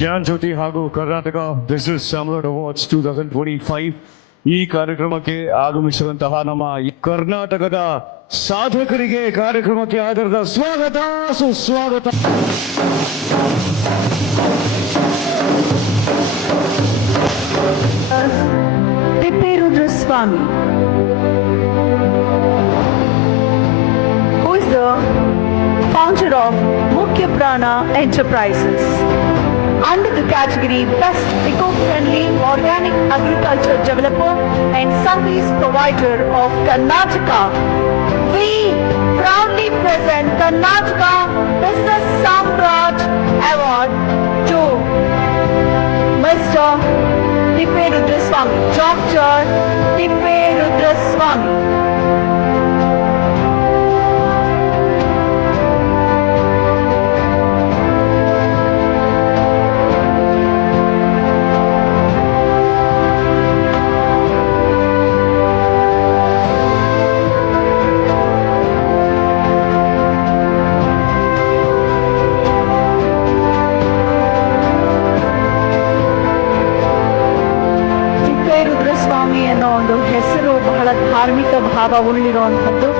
ಜ್ಞಾನ ಜ್ಯೋತಿ ಹಾಗೂ Karnataka business ಚಾಂಬರ್ awards 2025 ಈ ಕಾರ್ಯಕ್ರಮಕ್ಕೆ ಆಗಮಿಸುವಂತಹ ನಮ್ಮ ಈ ಕರ್ನಾಟಕದ ಸಾಧಕರಿಗೆ ಕಾರ್ಯಕ್ರಮಕ್ಕೆ ಆಧಾರದ ಸ್ವಾಗತ ಸುಸ್ವಾಗತ. Swami, who is the founder of Mukhya Prana Enterprises. Under the category Best Eco-Friendly Organic Agriculture Developer and Service Provider of Karnataka, we proudly present Karnataka Business Samrat Award to Mr. Tipperudra Swami, Dr. Tipperudra Swami. ಸ್ವಾಮಿ ಅನ್ನೋ ಒಂದು ಹೆಸರು ಬಹಳ ಧಾರ್ಮಿಕ ಭಾವ ಉಳ್ಳಿರುವಂಥದ್ದು.